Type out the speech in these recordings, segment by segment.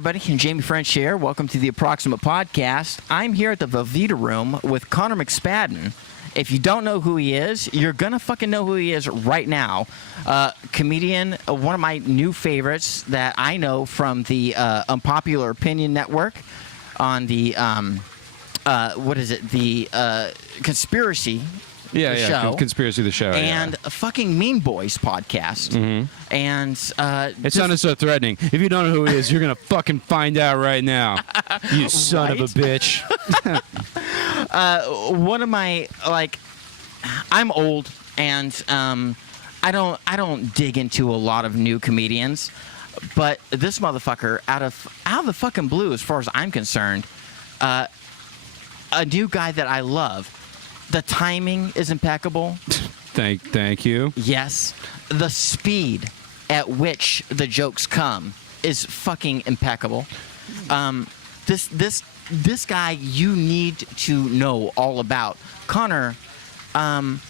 everybody. Jamie French here. Welcome to the Approximate Podcast. I'm here at the Velveeta Room with Connor McSpadden. If you don't know who he is, you're going to fucking know who he is right now. Comedian, one of my new favorites that I know from the Unpopular Opinion Network on the, the Conspiracy show. Conspiracy the show. And a fucking Mean Boys podcast. Mm-hmm. And it sounded so threatening. If you don't know who he is, you're going to fucking find out right now. You son of a bitch. One of my, I'm old, and I don't dig into a lot of new comedians, but this motherfucker, out of the fucking blue, as far as I'm concerned, a new guy that I love. The timing is impeccable. Thank you. Yes. The speed at which the jokes come is fucking impeccable. This guy you need to know all about. Connor, well,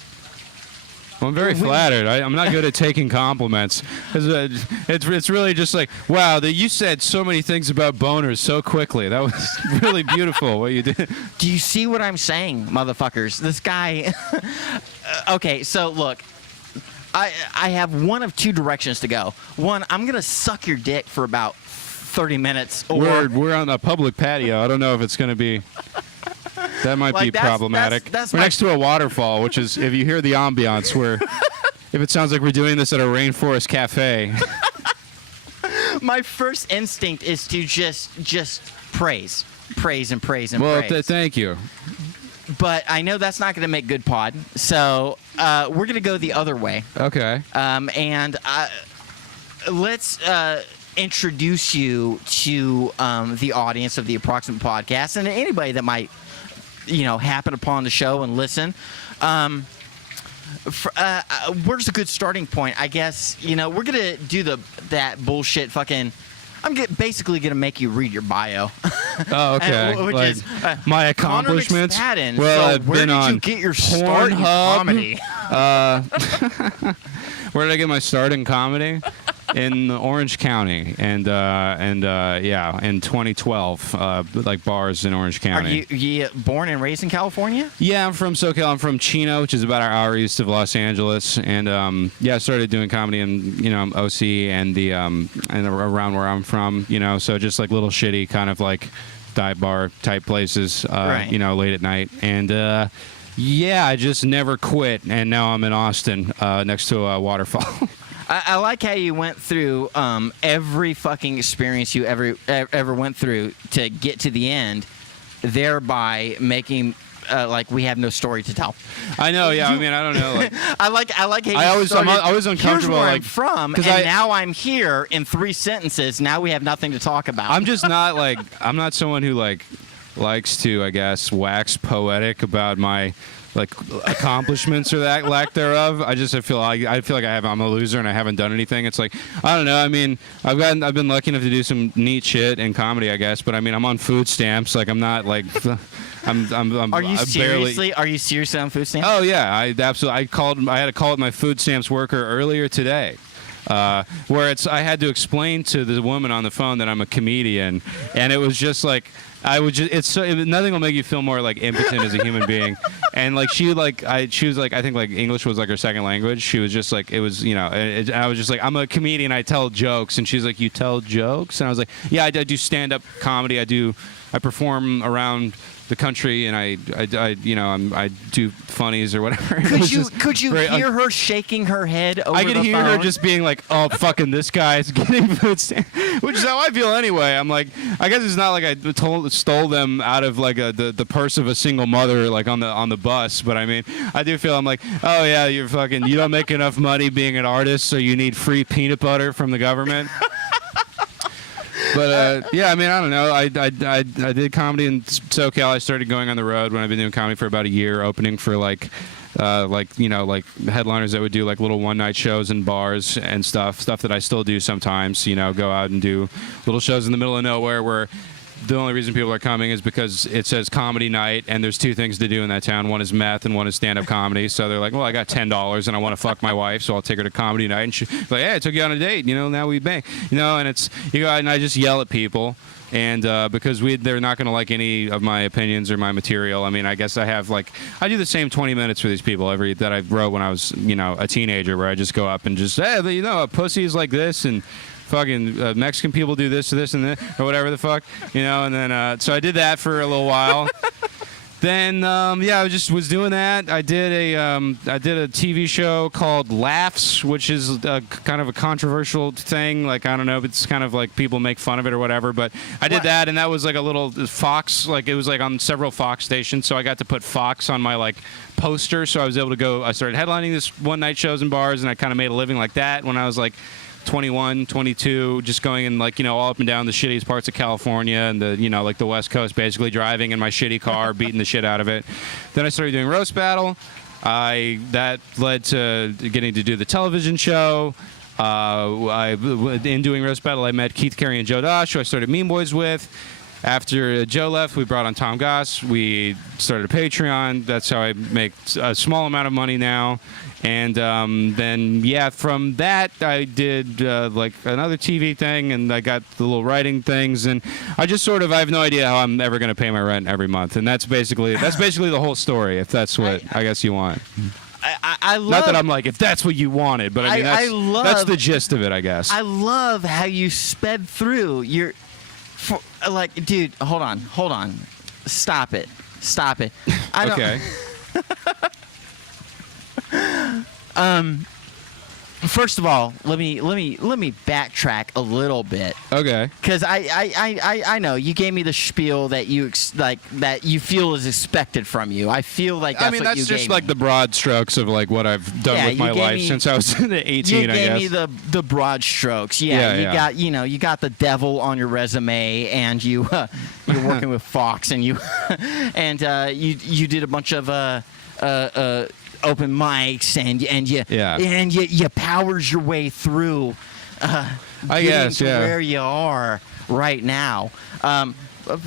I'm very flattered. I'm not good at taking compliments. It's really just like, wow, you said so many things about boners so quickly. That was really beautiful what you did. Do you see what I'm saying, motherfuckers? This guy... Okay, so look. I have one of two directions to go. One, I'm going to suck your dick for about 30 minutes. Or we're on a public patio. I don't know if it's going to be... That might be problematic. That's we're next to a waterfall, which is, if you hear the ambiance, if it sounds like we're doing this at a rainforest cafe. My first instinct is to just praise. Well, thank you. But I know that's not going to make good pod, so we're going to go the other way. Okay. And let's introduce you to the audience of the Approximate Podcast and anybody that might, happen upon the show and listen. Where's a good starting point? I guess, we're going to do that bullshit fucking... I'm basically going to make you read your bio. Oh, okay. Which is my accomplishments. Connor McSpadden. Well, so I've where been did on you get your start in comedy? Where did I get my start in comedy? In Orange County, and in 2012, bars in Orange County. Are you born and raised in California? Yeah, I'm from SoCal. I'm from Chino, which is about an hour east of Los Angeles, and I started doing comedy in OC and and around where I'm from. So just like little shitty kind of like dive bar type places, right. Late at night, and I just never quit, and now I'm in Austin, next to a waterfall. I like how you went through every fucking experience you ever went through to get to the end, thereby making we have no story to tell. I know, yeah. I don't know. I like how you I'm always uncomfortable. Here's where I'm from, and now I'm here in 3 sentences. Now we have nothing to talk about. I'm just not I'm not someone who likes to, I guess, wax poetic about my accomplishments or that lack thereof. I feel like I'm a loser and I haven't done anything. It's like, I don't know. I've been lucky enough to do some neat shit in comedy, I guess. But I'm on food stamps. I'm not I'm. Are you seriously? Are you seriously on food stamps? Oh yeah, I absolutely. I had to call my food stamps worker earlier today. Where I had to explain to the woman on the phone that I'm a comedian, and it was just like. Nothing will make you feel more impotent as a human being, and she was I think English was her second language. She was just it was I was just I'm a comedian, I tell jokes, and she's like, you tell jokes, and I was like, yeah, I do stand up comedy, I perform around the country, and I do funnies or whatever. Could you hear her shaking her head over the phone? I could hear her just being like, oh, fucking this guy's getting food stamps, which is how I feel anyway. I'm like, I guess it's not like I stole them out of the purse of a single mother on the bus, but I do feel I'm like, oh yeah, you don't make enough money being an artist, so you need free peanut butter from the government. But I don't know. I did comedy in SoCal. I started going on the road when I've been doing comedy for about a year, opening for headliners that would do little one-night shows in bars and stuff that I still do sometimes. Go out and do little shows in the middle of nowhere where the only reason people are coming is because it says comedy night, and there's two things to do in that town. One is meth, and one is stand-up comedy. So they're like, well, I got $10, and I want to fuck my wife, so I'll take her to comedy night. And she's like, hey, I took you on a date. Now we bang. And it's and I just yell at people. And because they're not going to like any of my opinions or my material. I mean, I guess I do the same 20 minutes for these people that I wrote when I was, a teenager, where I just go up and just, hey, a pussy is like this, and fucking Mexican people do this, and this, or whatever the fuck, And then, so I did that for a little while. Then I just was doing that. I did a TV show called Laughs, which is kind of a controversial thing. Like, I don't know, it's kind of like people make fun of it or whatever. But I did that, and that was like a little Fox. Like, it was like on several Fox stations, so I got to put Fox on my poster. So I was able to go. I started headlining this one night shows in bars, and I kind of made a living like that when I was 21, 22, just going in all up and down the shittiest parts of California and the the West Coast, basically driving in my shitty car, beating the shit out of it. Then I started doing Roast Battle. That led to getting to do the television show. In doing Roast Battle, I met Keith Carey and Joe Dosh, who I started Mean Boys with. After Joe left, we brought on Tom Goss. We started a Patreon. That's how I make a small amount of money now. And then, from that, I did another TV thing, and I got the little writing things. And I just I have no idea how I'm ever going to pay my rent every month. And that's basically the whole story, if that's what I guess you want. I love, not that I'm if that's what you wanted, but I mean, that's the gist of it, I guess. I love how you sped through your... dude, hold on. Stop it. Okay. First of all, let me backtrack a little bit. Okay. Because I know you gave me the spiel that that you feel is expected from you. I feel like that's what you just gave me. the broad strokes of what I've done with my life since I was 18. You I guess. gave me the broad strokes. Yeah, got you got the devil on your resume, and you're working with Fox, and you did a bunch of open mics, and you powers your way through. I guess, to where you are right now.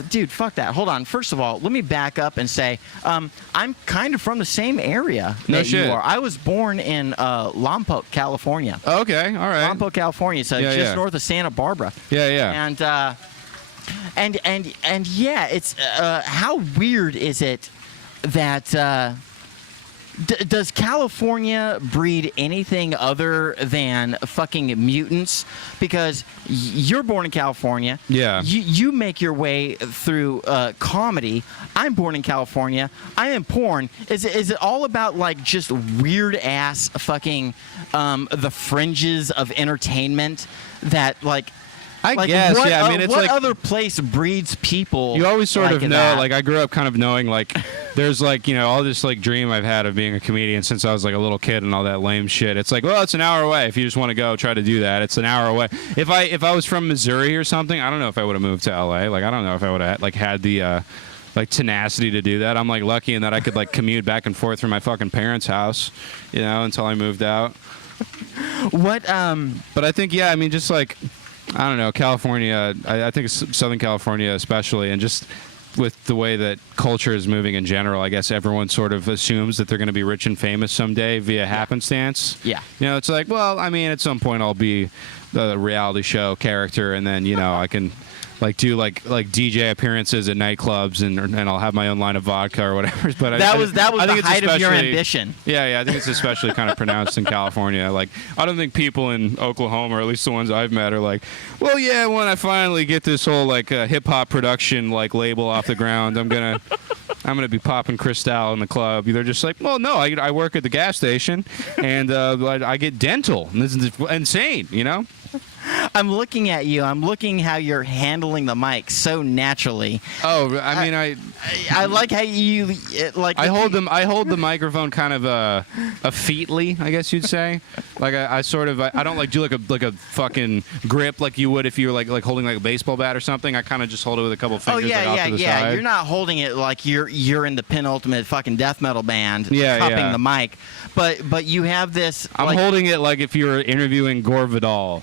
Dude, fuck that. Hold on. First of all, let me back up and say I'm kind of from the same area that you are. I was born in Lompoc, California. Okay, all right. Lompoc, California, so just north of Santa Barbara. Yeah. And it's how weird is it that does California breed anything other than fucking mutants? Because you're born in California. Yeah. You make your way through comedy. I'm born in California. I am porn. Is it all about just weird ass fucking the fringes of entertainment that I guess, yeah. I mean, it's what other place breeds people? You always sort of know. That? I grew up kind of knowing, there's all this dream I've had of being a comedian since I was a little kid and all that lame shit. It's it's an hour away. If you just want to go try to do that, it's an hour away. If I was from Missouri or something, I don't know if I would have moved to LA. I don't know if I would have had the tenacity to do that. I'm lucky in that I could commute back and forth from my fucking parents' house, until I moved out. What? But I think just I don't know, California, I think Southern California especially, and just with the way that culture is moving in general, I guess everyone sort of assumes that they're going to be rich and famous someday via happenstance. Yeah. It's at some point I'll be the reality show character, and then, I can do DJ appearances at nightclubs, and I'll have my own line of vodka or whatever. But that was the height of your ambition. Yeah, I think it's especially kind of pronounced in California. I don't think people in Oklahoma, or at least the ones I've met, are well, yeah, when I finally get this whole hip hop production label off the ground, I'm gonna be popping Cristal in the club. They're just well, no, I work at the gas station, and I get dental, and this is insane, I'm looking at you. I'm looking how you're handling the mic so naturally. Oh, I mean, I like how you I hold the microphone kind of effetely, I guess you'd say. I sort of I don't do a fucking grip like you would if you were holding a baseball bat or something. I kind of just hold it with a couple fingers. Off to the side. You're not holding it like you're in the penultimate fucking death metal band. Yeah, cupping the mic. But you have this. I'm holding it like if you were interviewing Gore Vidal.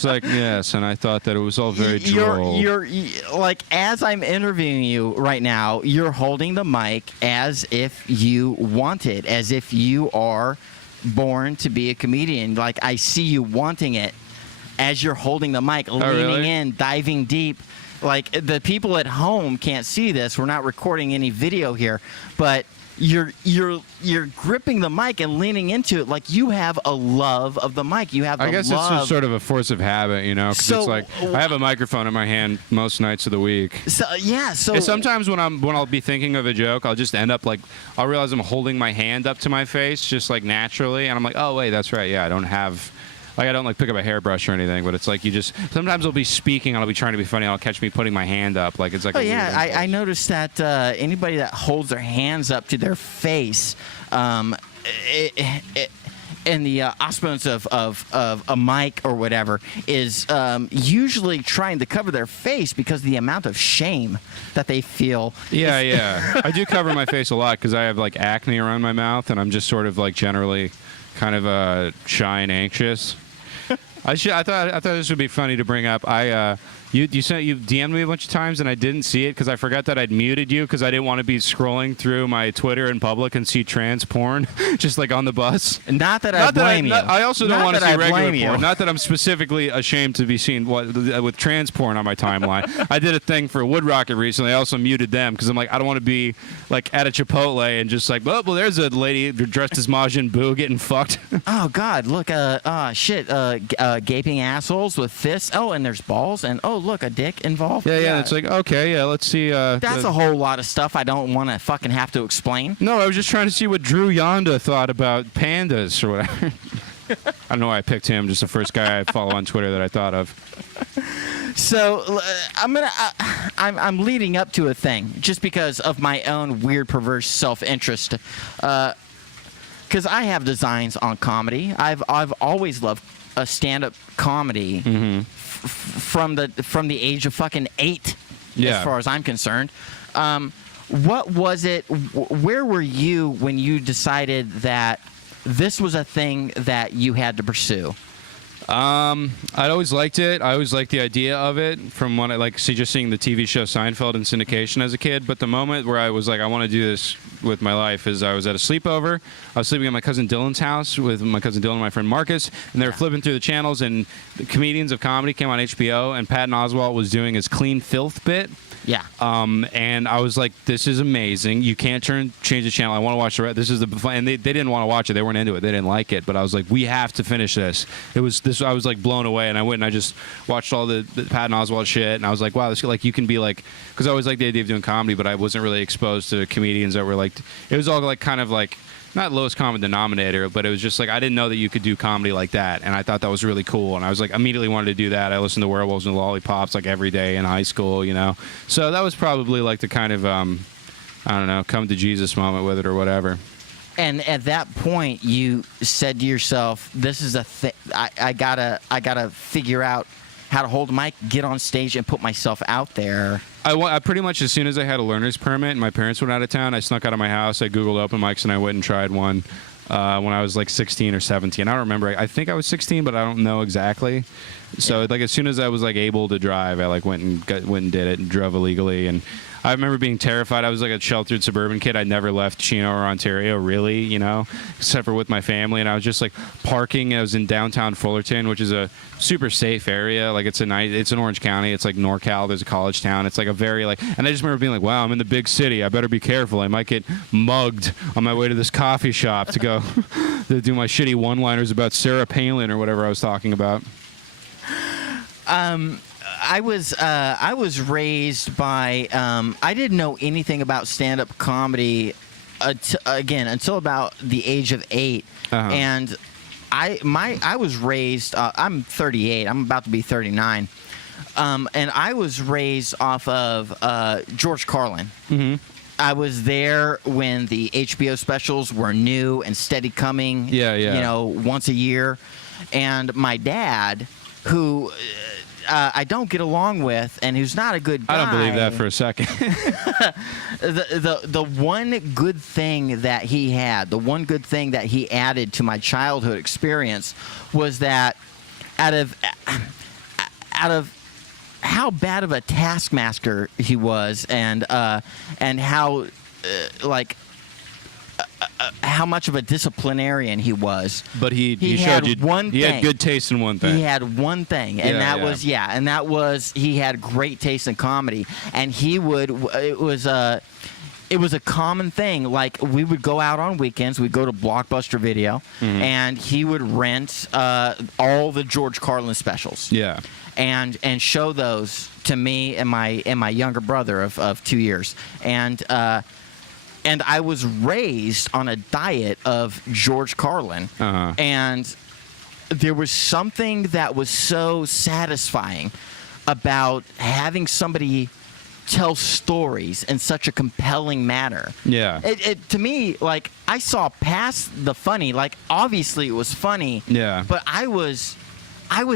It's like, yes, and I thought that it was all very droll. You're like, as I'm interviewing you right now, you're holding the mic as if you want it, as if you are born to be a comedian. Like, I see you wanting it as you're holding the mic, leaning really? in, diving deep. Like, the people at home can't see this. We're not recording any video here, but you're gripping the mic and leaning into it like you have a love of the mic. You have the I guess love. it's just sort of a force of habit, you know, because So- it's like I have a microphone in my hand most nights of the week. So, yeah, so And sometimes when I'll be thinking of a joke, I'll just end up like I'll realize I'm holding my hand up to my face just like naturally, and I'm like, oh wait, that's right, yeah, I don't like pick up a hairbrush or anything, but it's like you just sometimes I'll be speaking and I'll be trying to be funny and I'll catch me putting my hand up like it's like. Oh a yeah, weird I noticed that anybody that holds their hands up to their face, in the auspice of a mic or whatever, is usually trying to cover their face because of the amount of shame that they feel. Yeah. I do cover my face a lot because I have like acne around my mouth and I'm just sort of like generally kind of shy and anxious. I thought this would be funny to bring up. You DM'd me a bunch of times and I didn't see it because I forgot that I'd muted you because I didn't want to be scrolling through my Twitter in public and see trans porn just like on the bus. Not that I blame you. I also don't Not want to that see I regular blame you. porn. Not that I'm specifically ashamed to be seen with trans porn on my timeline. I did a thing for Wood Rocket recently. I also muted them because I'm like I don't want to be like at a Chipotle and just like well there's a lady dressed as Majin Buu getting fucked. Oh God! Look, gaping assholes with fists. Oh, and there's balls. And oh, look, a dick involved. Yeah. It's like okay, yeah. Let's see. That's a whole lot of stuff I don't want to fucking have to explain. No, I was just trying to see what Drew Yonda thought about pandas or whatever. I don't know why I picked him. Just the first guy I follow on Twitter that I thought of. So I'm leading up to a thing just because of my own weird, perverse self-interest. Because I have designs on comedy. I've always loved a stand-up comedy from the age of fucking 8, as far as I'm concerned. What was it? Where were you when you decided that this was a thing that you had to pursue? I'd always liked it. I always liked the idea of it from when just seeing the TV show Seinfeld in syndication as a kid. But the moment where I was like, I want to do this with my life is I was at a sleepover. I was sleeping at my cousin Dylan's house with my cousin Dylan and my friend Marcus, and they were flipping through the channels, and the Comedians of Comedy came on HBO, and Patton Oswalt was doing his Clean Filth bit. Yeah. And I was like, this is amazing. You can't change the channel. I want to watch the rest. This is the fun. And they didn't want to watch it. They weren't into it. They didn't like it. But I was like, we have to finish this. I was like blown away. And I went and I just watched all the Patton Oswalt shit. And I was like, wow, this like you can be like, because I always liked the idea of doing comedy, but I wasn't really exposed to comedians that were like, it was all like kind of like, not lowest common denominator, but it was just like I didn't know that you could do comedy like that, and I thought that was really cool. And I was like, immediately wanted to do that. I listened to Werewolves and Lollipops like every day in high school, you know. So that was probably like the kind of I don't know, come to Jesus moment with it or whatever. And at that point, you said to yourself, "This is a thing. I gotta figure out how to hold a mic, get on stage, and put myself out there." I pretty much as soon as I had a learner's permit and my parents went out of town, I snuck out of my house. I Googled open mics and I went and tried one when I was like 16 or 17. I don't remember. I think I was 16, but I don't know exactly. So like as soon as I was like able to drive, I like went and did it and drove illegally. And I remember being terrified. I was like a sheltered suburban kid. I never left Chino or Ontario, really, you know, except for with my family. And I was just like parking. I was in downtown Fullerton, which is a super safe area. Like it's in Orange County. It's like NorCal. There's a college town. It's like a very like, and I just remember being like, wow, I'm in the big city. I better be careful. I might get mugged on my way to this coffee shop to go to do my shitty one-liners about Sarah Palin or whatever I was talking about. I was raised by I didn't know anything about stand-up comedy until about the age of 8, and I was raised. I'm 38. I'm about to be 39, and I was raised off of George Carlin. Mm-hmm. I was there when the HBO specials were new and steady coming. Yeah. You know, once a year, and my dad, who I don't get along with, and who's not a good guy. I don't believe that for a second. the one good thing that he had, the one good thing that he added to my childhood experience was that out of out of how bad of a taskmaster he was, and how how much of a disciplinarian he was. But he had showed you one he thing. had good taste in one thing. He had one thing, and that was he had great taste in comedy, and it was a common thing. Like, we would go out on weekends, we'd go to Blockbuster Video, and he would rent all the George Carlin specials. Yeah. And show those to me and my younger brother of 2 years. And I was raised on a diet of George Carlin. And there was something that was so satisfying about having somebody tell stories in such a compelling manner. Yeah. It to me, like, I saw past the funny. Like, obviously it was funny. Yeah. But I was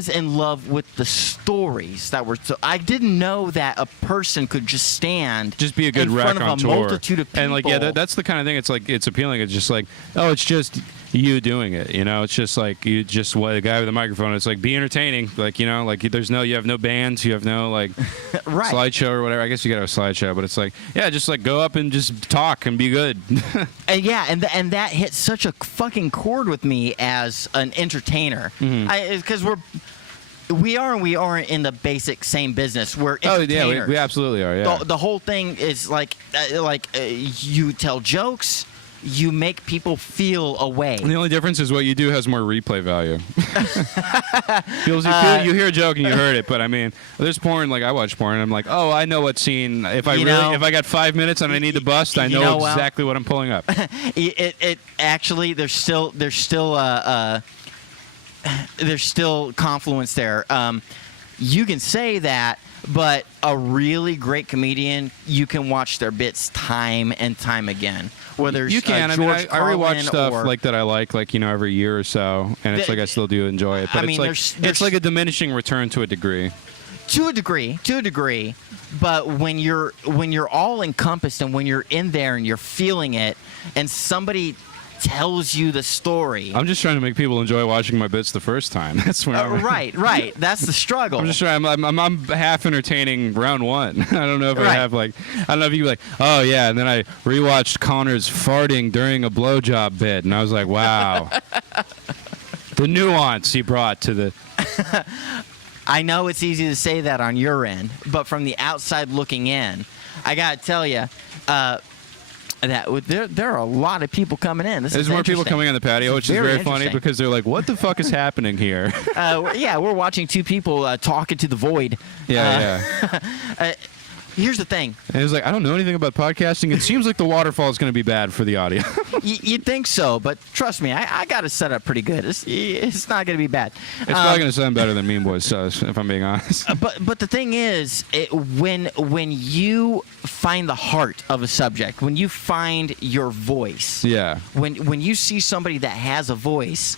in love with the stories that were. So I didn't know that a person could just be a good in front of a raconteur. multitude of people. And like, yeah, that's the kind of thing. It's like, it's appealing. It's just like, oh, it's just you doing it. You know, it's just like you just the guy with the microphone. It's like, be entertaining. Like, you know, like you have no bands, you have no like right. slideshow or whatever. I guess you got a slideshow, but it's like, yeah, just like go up and just talk and be good. and that hit such a fucking chord with me as an entertainer. Because we aren't in the basic same business. We're entertainers. Oh yeah, we absolutely are. Yeah. The whole thing is like you tell jokes, you make people feel a way. And the only difference is what you do has more replay value. You hear a joke and you heard it, but I mean, there's porn. Like, I watch porn and I'm like, oh, I know what scene. If I got 5 minutes and I need to bust, I know exactly what I'm pulling up. It actually there's still confluence there. You can say that, but a really great comedian, you can watch their bits time and time again. Whether you can, I rewatch stuff like that I like, you know, every year or so, and it's like I still do enjoy it. But I mean, it's like a diminishing return to a degree. To a degree, but when you're all encompassed and when you're in there and you're feeling it, and somebody tells you the story. I'm just trying to make people enjoy watching my bits the first time. That's when right. That's the struggle. I'm just trying. I'm half entertaining round one. I don't know if I have I don't know if you like. Oh yeah, and then I rewatched Connor's farting during a blowjob bit, and I was like, wow, the nuance he brought to the. I know it's easy to say that on your end, but from the outside looking in, I gotta tell you. That there are a lot of people coming in. There's more people coming on the patio, which is very funny because they're like, "What the fuck is happening here?" We're watching two people talking to the void. Yeah. Here's the thing. And it was like, I don't know anything about podcasting. It seems like the waterfall is going to be bad for the audio. You'd think so, but trust me, I got it set up pretty good. It's not going to be bad. It's probably going to sound better than Mean Boys does, if I'm being honest. But the thing is, when you find the heart of a subject, when you find your voice, when you see somebody that has a voice,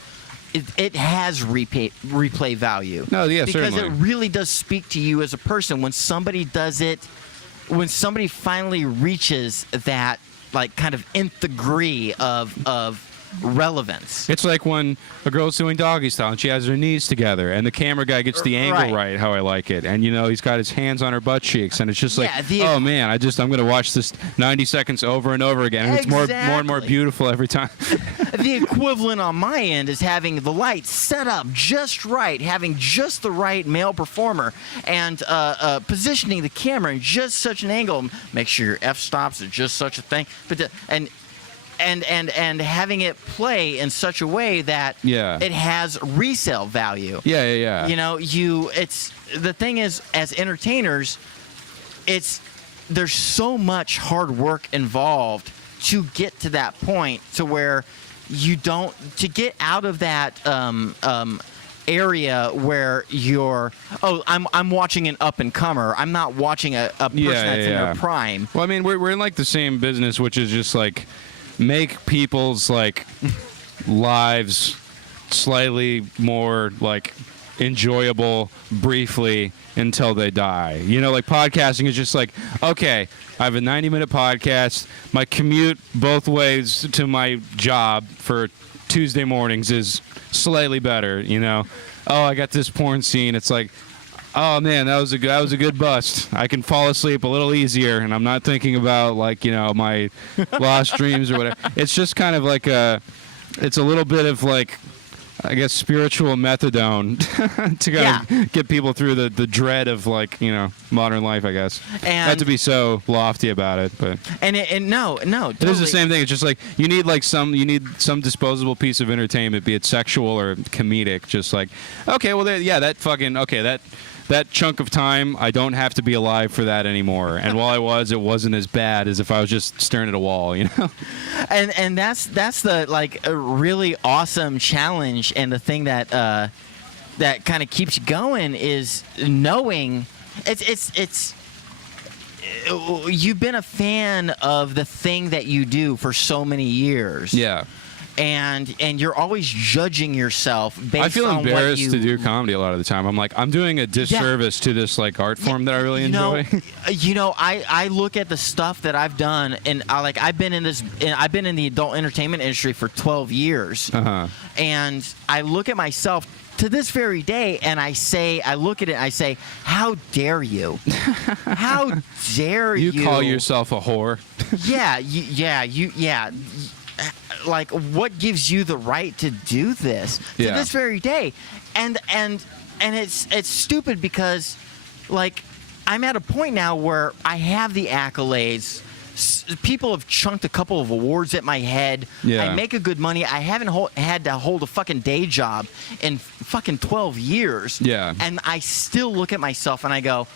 it has replay value. No, yeah, because certainly. It really does speak to you as a person when somebody does it. When somebody finally reaches that, like, kind of nth degree of relevance. It's like when a girl's doing doggy style and she has her knees together and the camera guy gets the angle right how I like it, and you know he's got his hands on her butt cheeks, and it's just like, oh man, I'm going to watch this 90 seconds over and over again, and it's more and more beautiful every time. The equivalent on my end is having the lights set up just right, having just the right male performer, and positioning the camera in just such an angle. Make sure your f-stops are just such a thing, but and having it play in such a way that it has resale value. Yeah. You know, it's the thing is, as entertainers, there's so much hard work involved to get to that point to where to get out of that area where I'm watching an up and comer. I'm not watching a person that's in their prime. Well, I mean, we're in like the same business, which is just like make people's like lives slightly more like enjoyable briefly until they die. You know, like podcasting is just like, okay, I have a 90-minute podcast. My commute both ways to my job for Tuesday mornings is slightly better, you know. Oh, I got this porn scene. It's like, Oh man, that was a good bust. I can fall asleep a little easier, and I'm not thinking about like my lost dreams or whatever. It's just kind of like it's a little bit of like, I guess, spiritual methadone to kind of get people through the dread of like modern life, I guess. And not to be so lofty about it, but no, totally. It is the same thing. It's just like you need some disposable piece of entertainment, be it sexual or comedic. Just like, okay, well, that chunk of time, I don't have to be alive for that anymore. And while I was, it wasn't as bad as if I was just staring at a wall, And that's the like a really awesome challenge, and the thing that that kind of keeps you going is knowing it's you've been a fan of the thing that you do for so many years. Yeah. And you're always judging yourself based on I feel embarrassed what to do comedy a lot of the time. I'm like, I'm doing a disservice to this like art form that I really enjoy. I look at the stuff that I've done, and I've been in the adult entertainment industry for 12 years, and I look at myself to this very day, and I look at it and I say, how dare you? How dare you? You call yourself a whore? Yeah. Like, what gives you the right to do this to this very day? And it's stupid because, like, I'm at a point now where I have the accolades. People have chunked a couple of awards at my head. Yeah. I make a good money. I haven't had to hold a fucking day job in fucking 12 years. Yeah. And I still look at myself and I go,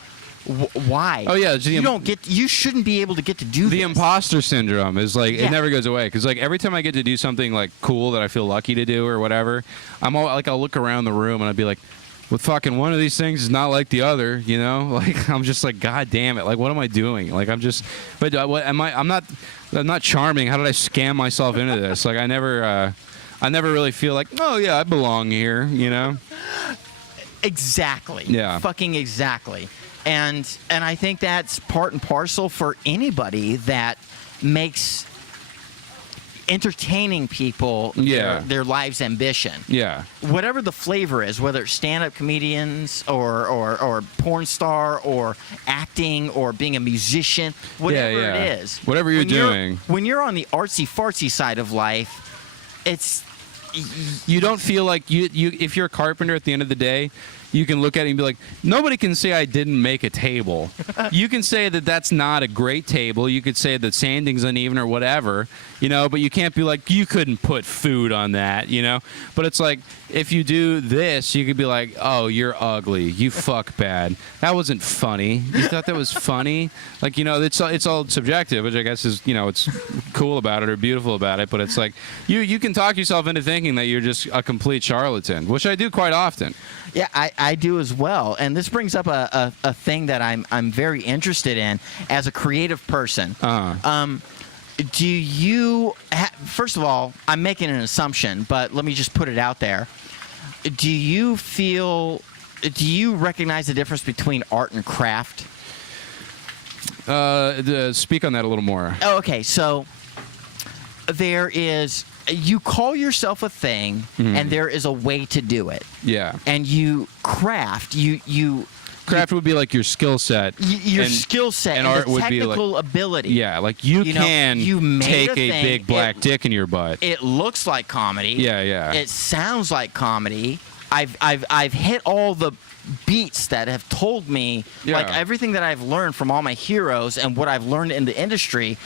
why? Oh yeah, you shouldn't be able to get to do the this. imposter syndrome is like it never goes away, because like every time I get to do something like cool that I feel lucky to do or whatever, I'll look around the room and I'll be like, well, fucking one of these things is not like the other, like I'm just like, god damn it, like what am I doing? Like I'm not charming. How did I scam myself into this? Like I never really feel like, oh yeah, I belong here, Exactly. Yeah. Fucking exactly. And I think that's part and parcel for anybody that makes entertaining people their life's ambition. Yeah. Whatever the flavor is, whether it's stand-up comedians or porn star or acting or being a musician, whatever it is. Whatever you're doing. When you're on the artsy-fartsy side of life, you don't feel like you if you're a carpenter at the end of the day, you can look at it and be like, nobody can say I didn't make a table. You can say that that's not a great table. You could say that sanding's uneven or whatever, but you can't be like, you couldn't put food on that, But it's like, if you do this, you could be like, oh, you're ugly. You fuck bad. That wasn't funny. You thought that was funny? Like, it's all subjective, which I guess is, it's cool about it or beautiful about it. But it's like, you can talk yourself into thinking that you're just a complete charlatan, which I do quite often. Yeah, I do as well. And this brings up a thing that I'm very interested in as a creative person. Do you first of all, I'm making an assumption, but let me just put it out there. Do you recognize the difference between art and craft? Speak on that a little more. Oh, okay. So you call yourself a thing, and there is a way to do it. Yeah. And you craft. Craft would be like your skill set. Your skill set and art the would be technical ability. Yeah, like you take a big black dick in your butt. It looks like comedy. Yeah. It sounds like comedy. I've hit all the beats that have told me, like everything that I've learned from all my heroes and what I've learned in the industry.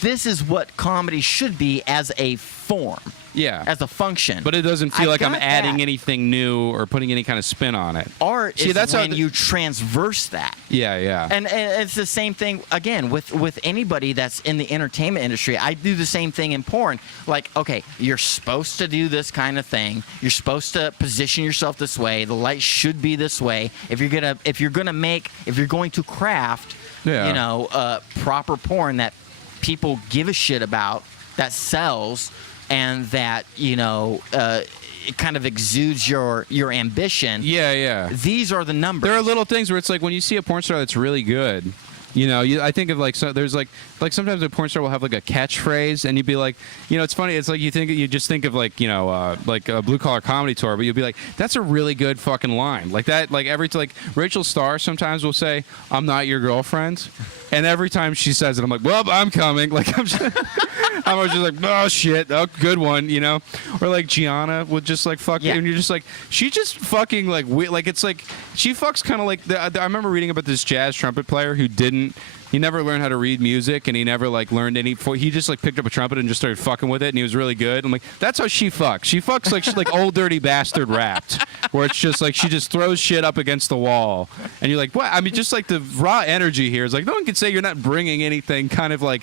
This is what comedy should be as a form. Yeah. As a function. But it doesn't feel like I'm adding anything new or putting any kind of spin on it. Art is when you transverse that. Yeah. And it's the same thing, again, with anybody that's in the entertainment industry. I do the same thing in porn. Like, okay, you're supposed to do this kind of thing. You're supposed to position yourself this way. The light should be this way. If you're going to craft, proper porn that people give a shit about, that sells, and that it kind of exudes your ambition. Yeah. These are the numbers. There are little things where it's like when you see a porn star that's really good, You know, I think of like, so there's like sometimes a porn star will have like a catchphrase, and you'd be like, you know, it's funny. It's like you just think of like, you know, like a blue collar comedy tour, but you'll be like, that's a really good fucking line. Like that, like like Rachel Starr sometimes will say, "I'm not your girlfriend," and every time she says it, I'm like, well, I'm coming. Like I'm just like, oh shit, oh good one, you know. Or like Gianna would just like fuck, and you're just like, she just fucking like like it's like she fucks kind of like I remember reading about this jazz trumpet player who he never learned how to read music, and he never like learned he just like picked up a trumpet and just started fucking with it, and he was really good. I'm like, that's how she fucks. She fucks like she's like Old Dirty Bastard Wrapped, where it's just like she just throws shit up against the wall, and you're like, what? I mean, just like the raw energy here is like, no one can say you're not bringing anything kind of like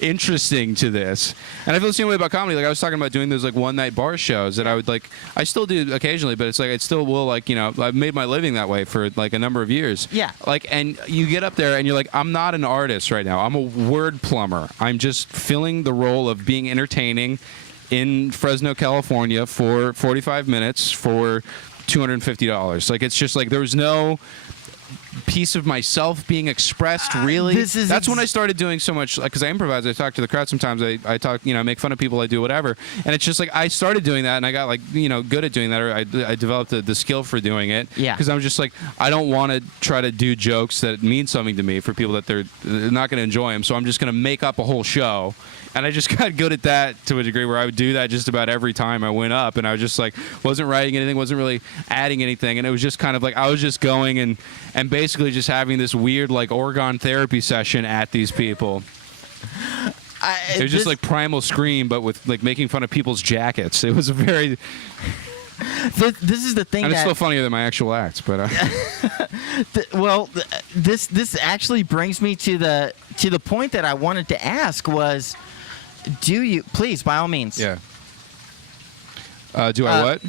interesting to this. And I feel the same way about comedy. Like I was talking about doing those like one night bar shows that I still do occasionally, but it's like it still will, like, you know, I've made my living that way for like a number of years. Yeah. Like, and you get up there and you're like, I'm not an artist right now. I'm a word plumber. I'm just filling the role of being entertaining in Fresno, California for 45 minutes for $250. Like, it's just like there's no piece of myself being expressed, really. That's when I started doing so much, because I improvise. I talk to the crowd sometimes. I talk, you know, I make fun of people. I do whatever, and it's just like I started doing that, and I got like, you know, good at doing that, or I developed the skill for doing it. Yeah. Because I'm just like, I don't want to try to do jokes that mean something to me for people that they're not going to enjoy them. So I'm just going to make up a whole show. And I just got good at that to a degree where I would do that just about every time I went up, and I was just like, wasn't writing anything, wasn't really adding anything, and it was just kind of like I was just going and basically just having this weird like orgone therapy session at these people. It was just like Primal Scream, but with like making fun of people's jackets. It was a very This is the thing, and it's still funnier than my actual acts, but this actually brings me to the point that I wanted to ask was, do you, please, by all means. Yeah. Do I what?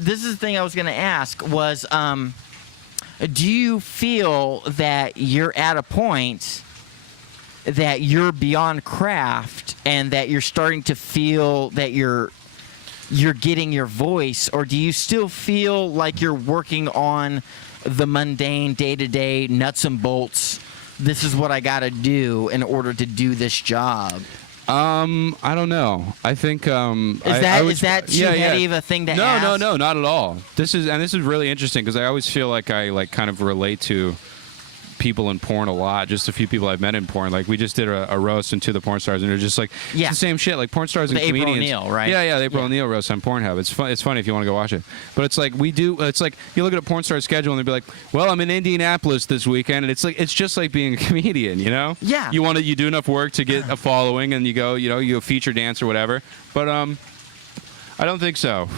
This is the thing I was going to ask was, do you feel that you're at a point that you're beyond craft and that you're starting to feel that you're getting your voice, or do you still feel like you're working on the mundane, day-to-day nuts and bolts? This is what I got to do in order to do this job. I don't know. I think is that too heavy of a thing to ask? No, not at all. This is really interesting because I always feel like I like kind of relate to people in porn a lot. Just a few people I've met in porn. Like we just did a roast into the porn stars, and they're just like, it's the same shit. Like porn stars and comedians. April O'Neil, right? Yeah, the April O'Neil roast on Pornhub. It's fun. It's funny if you want to go watch it. But it's like we do. It's like you look at a porn star schedule and they'll be like, well, I'm in Indianapolis this weekend, and it's like it's just like being a comedian, you know? Yeah. You do enough work to get a following, and you go, you know, you go feature dance or whatever. But I don't think so,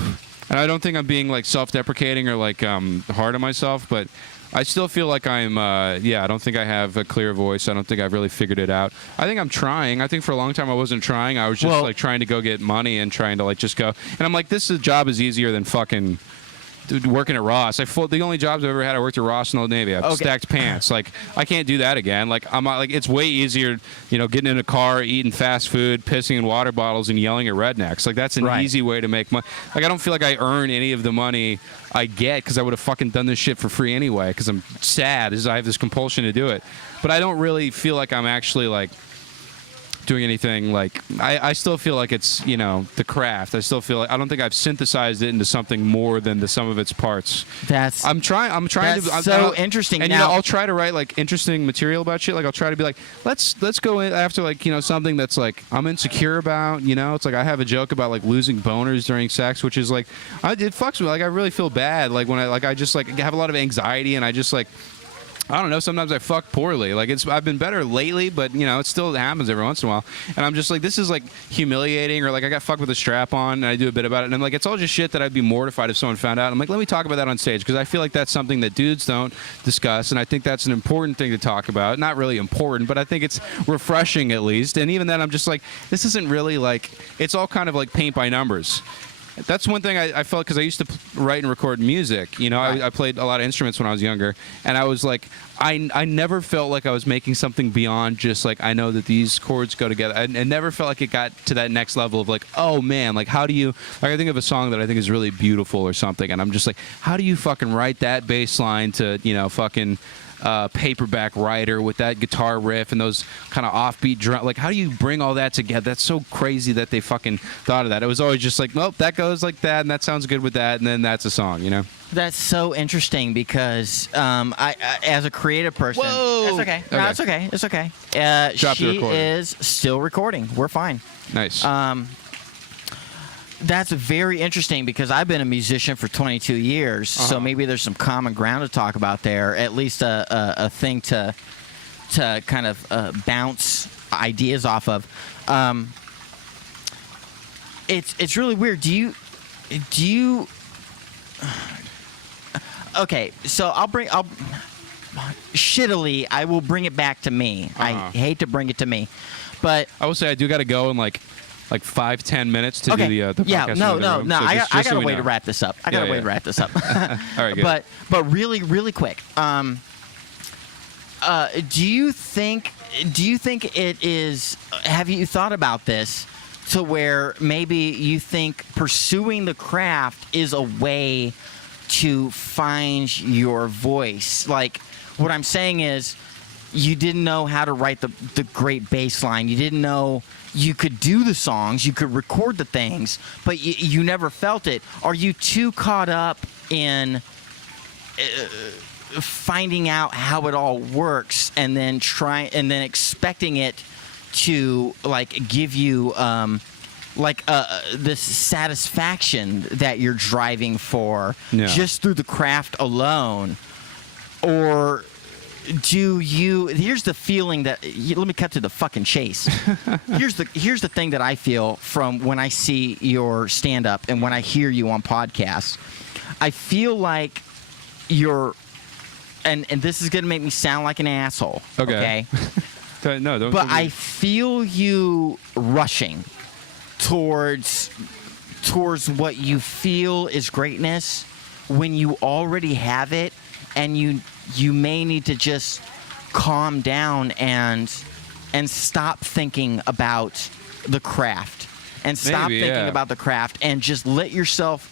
and I don't think I'm being like self-deprecating or like hard on myself, but I still feel like I'm, I don't think I have a clear voice. I don't think I've really figured it out. I think I'm trying. I think for a long time I wasn't trying. I was just like trying to go get money and trying to like just go. And I'm like, this job is easier than fucking working at Ross. The only jobs I've ever had, I worked at Ross and Old Navy. I've stacked pants. Like I can't do that again. Like I'm like, it's way easier, you know, getting in a car, eating fast food, pissing in water bottles, and yelling at rednecks. Like that's an easy way to make money. Like I don't feel like I earn any of the money I get because I would have fucking done this shit for free anyway. Because I'm sad, I have this compulsion to do it. But I don't really feel like I'm actually like doing anything. Like I still feel like it's, you know, the craft. I still feel like I don't think I've synthesized it into something more than the sum of its parts. I'm trying to interesting. And now, you know, I'll try to write like interesting material about shit. Like I'll try to be like, let's go in after like, you know, something that's like I'm insecure about, you know. It's like I have a joke about like losing boners during sex, which is like it fucks me. Like I really feel bad like when I just like have a lot of anxiety, and I just like, I don't know, sometimes I fuck poorly. Like I've been better lately, but you know, it still happens every once in a while. And I'm just like, this is like humiliating, or like I got fucked with a strap on and I do a bit about it. And I'm like, it's all just shit that I'd be mortified if someone found out. I'm like, let me talk about that on stage, because I feel like that's something that dudes don't discuss. And I think that's an important thing to talk about. Not really important, but I think it's refreshing at least. And even then I'm just like, this isn't really like, it's all kind of like paint by numbers. That's one thing I felt, because I used to write and record music. You know, I played a lot of instruments when I was younger, and I was like, I never felt like I was making something beyond just like, I know that these chords go together. I never felt like it got to that next level of like, oh man, like how do you, like I think of a song that I think is really beautiful or something, and I'm just like, how do you fucking write that bass line to, you know, fucking paperback writer with that guitar riff and those kind of offbeat drum. Like, how do you bring all that together? That's so crazy that they fucking thought of that. It was always just like, nope, that goes like that, and that sounds good with that, and then that's a song, you know? That's so interesting because I as a creative person, Whoa! That's okay. No, Okay. it's okay. It's okay. Drop the She recorder. is still recording. We're fine. Nice. That's very interesting because I've been a musician for 22 years, so maybe there's some common ground to talk about there. At least a thing to kind of bounce ideas off of. It's really weird. Do you? Okay, so shittily, I will bring it back to me. I hate to bring it to me, but I will say I do got to go in like 5-10 minutes to okay. do the yeah, podcast. no, in the room. So I just got so a we way know. to wrap this up. I got a way to wrap this up. All right, good. But really quick, do you think it is? Have you thought about this to where maybe you think pursuing the craft is a way to find your voice? Like, what I'm saying is, you didn't know how to write the great bass line. You didn't know you could do the songs. You could record the things, but you never felt it. Are you too caught up in finding out how it all works and then expecting it to like give you this satisfaction that you're driving for just through the craft alone? Or do you? Here's the feeling that. Let me cut to the fucking chase. Here's the thing that I feel from when I see your stand up and when I hear you on podcasts. I feel like you're, and this is gonna make me sound like an asshole. Okay. No, don't. But I feel you rushing towards what you feel is greatness when you already have it, and you may need to just calm down and stop thinking about the craft and stop thinking about the craft and just let yourself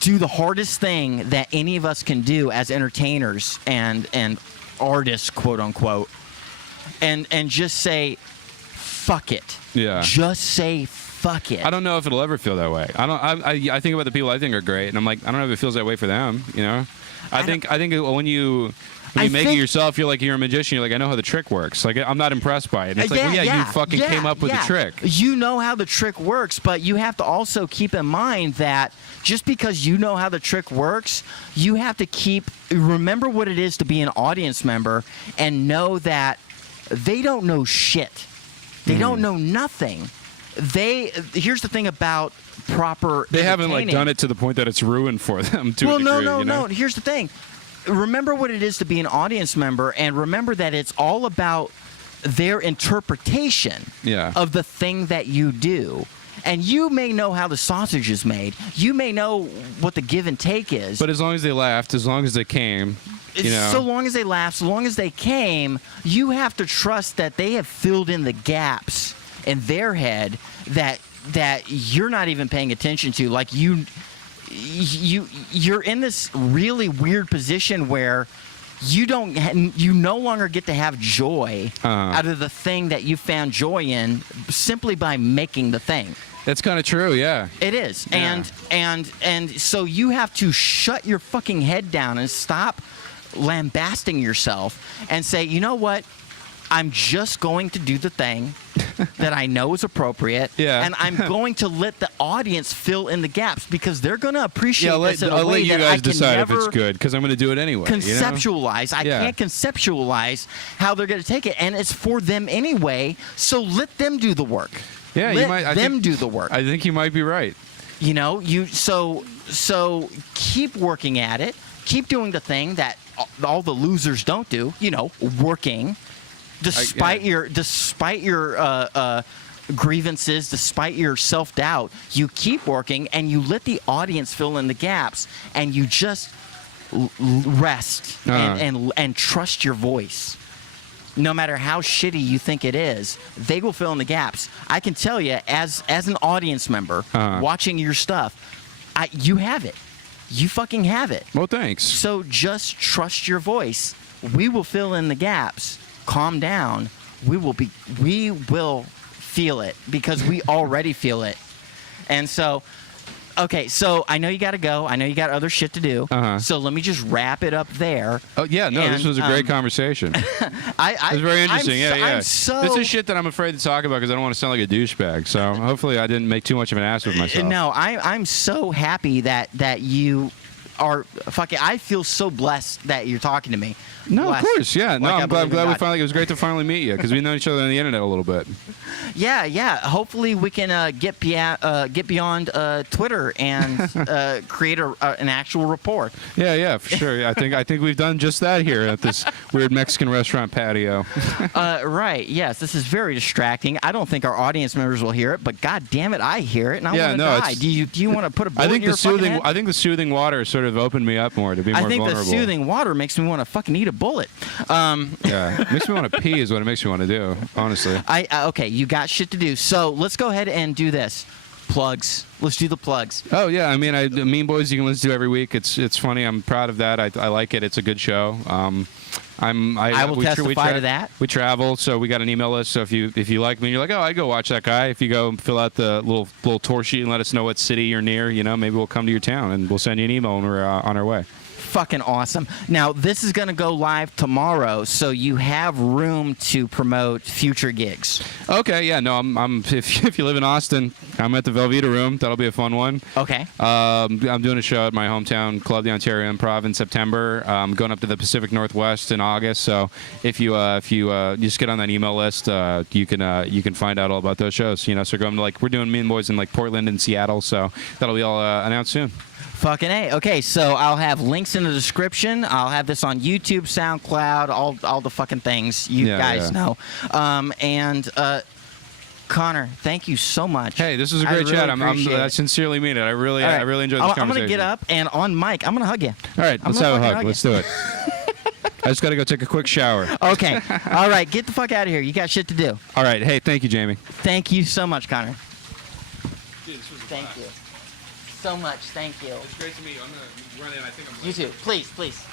do the hardest thing that any of us can do as entertainers and artists, quote unquote, and just say fuck it. Yeah. Just say fuck it. I don't know if it'll ever feel that way. I think about the people I think are great, and I'm like, I don't know if it feels that way for them. You know, I think when you make it yourself, you're like, you're a magician. You're like, I know how the trick works. Like, I'm not impressed by it. And it's like, well, you fucking came up with the trick. You know how the trick works, but you have to also keep in mind that just because you know how the trick works, you have to remember what it is to be an audience member and know that they don't know shit. They don't know nothing. Here's the thing about proper. They haven't like done it to the point that it's ruined for them. To a degree, no. Here's the thing. Remember what it is to be an audience member, and remember that it's all about their interpretation of the thing that you do. And you may know how the sausage is made. You may know what the give and take is. But as long as they laughed, as long as they came, so long as they laughed, so long as they came, you have to trust that they have filled in the gaps in their head that you're not even paying attention to. Like you're in this really weird position where you no longer get to have joy out of the thing that you found joy in simply by making the thing. That's kind of true, yeah. It is. Yeah. And so you have to shut your fucking head down and stop lambasting yourself and say, you know what? I'm just going to do the thing that I know is appropriate, and I'm going to let the audience fill in the gaps because they're going to appreciate this in a way that I can decide never if it's good because I'm going to do it anyway. Conceptualize. I can't conceptualize how they're going to take it, and it's for them anyway. So let them do the work. Yeah, let them do the work. I think you might be right. You know, so keep working at it. Keep doing the thing that all the losers don't do. You know, working. Despite your grievances, despite your self-doubt, you keep working and you let the audience fill in the gaps, and you just rest and trust your voice. No matter how shitty you think it is, they will fill in the gaps. I can tell you, as an audience member watching your stuff, you have it. You fucking have it. Well, thanks. So just trust your voice. We will fill in the gaps. Calm down. We will feel it because we already feel it. And so, okay, so I know you got to go. I know you got other shit to do. So let me just wrap it up there. Oh yeah, no, this was a great conversation. It was very interesting. This is shit that I'm afraid to talk about because I don't want to sound like a douchebag. So hopefully I didn't make too much of an ass of myself. No, I'm so happy that you are fucking. I feel so blessed that you're talking to me. No, blessed. Of course, yeah. No, Like I'm glad we finally. It was great to finally meet you because we've known each other on the internet a little bit. Yeah. Hopefully we can get beyond Twitter and create an actual rapport. Yeah, for sure. I think we've done just that here at this weird Mexican restaurant patio. Right. Yes. This is very distracting. I don't think our audience members will hear it, but god damn it, I hear it and I want to die. Do you want to put a bullet in your fucking head? I think the soothing water sort of opened me up more to be more vulnerable. I think the soothing water makes me want to fucking eat a bullet. Yeah, it makes me want to pee is what it makes me want to do, honestly. Okay, you got shit to do. So let's go ahead and do this. Plugs. Let's do the plugs. Oh yeah, I mean, Mean Boys you can listen to every week. It's funny. I'm proud of that. I like it. It's a good show. I will testify to that. We travel, so we got an email list. So if you like me, and you're like, oh, I go watch that guy. If you go fill out the little tour sheet and let us know what city you're near, maybe we'll come to your town and we'll send you an email when we're on our way. Fucking awesome. Now this is going to go live tomorrow, so you have room to promote future gigs. Okay, yeah, no, I'm if you live in Austin, I'm at the Velveeta Room. That'll be a fun one. Okay. I'm doing a show at my hometown club, the Ontario Improv, in September. I'm going up to the Pacific Northwest in August. So if you just get on that email list, you can find out all about those shows. So going to we're doing Mean Boys in Portland and Seattle. So that'll be all announced soon. Fucking A. Okay, so I'll have links in the description. I'll have this on YouTube, SoundCloud, all the fucking things you guys know. And Connor, thank you so much. Hey, this was a great chat. I sincerely mean it. I really enjoyed this conversation. I'm going to get up, and on mic, I'm going to hug you. All right, let's have a hug. Let's do it. I just got to go take a quick shower. Okay. All right, get the fuck out of here. You got shit to do. All right. Hey, thank you, Jamie. Thank you so much, Connor. Dude, this was Thank you so much. Thank you. It's great to meet you. I'm going to run in. I think I'm You too. Please.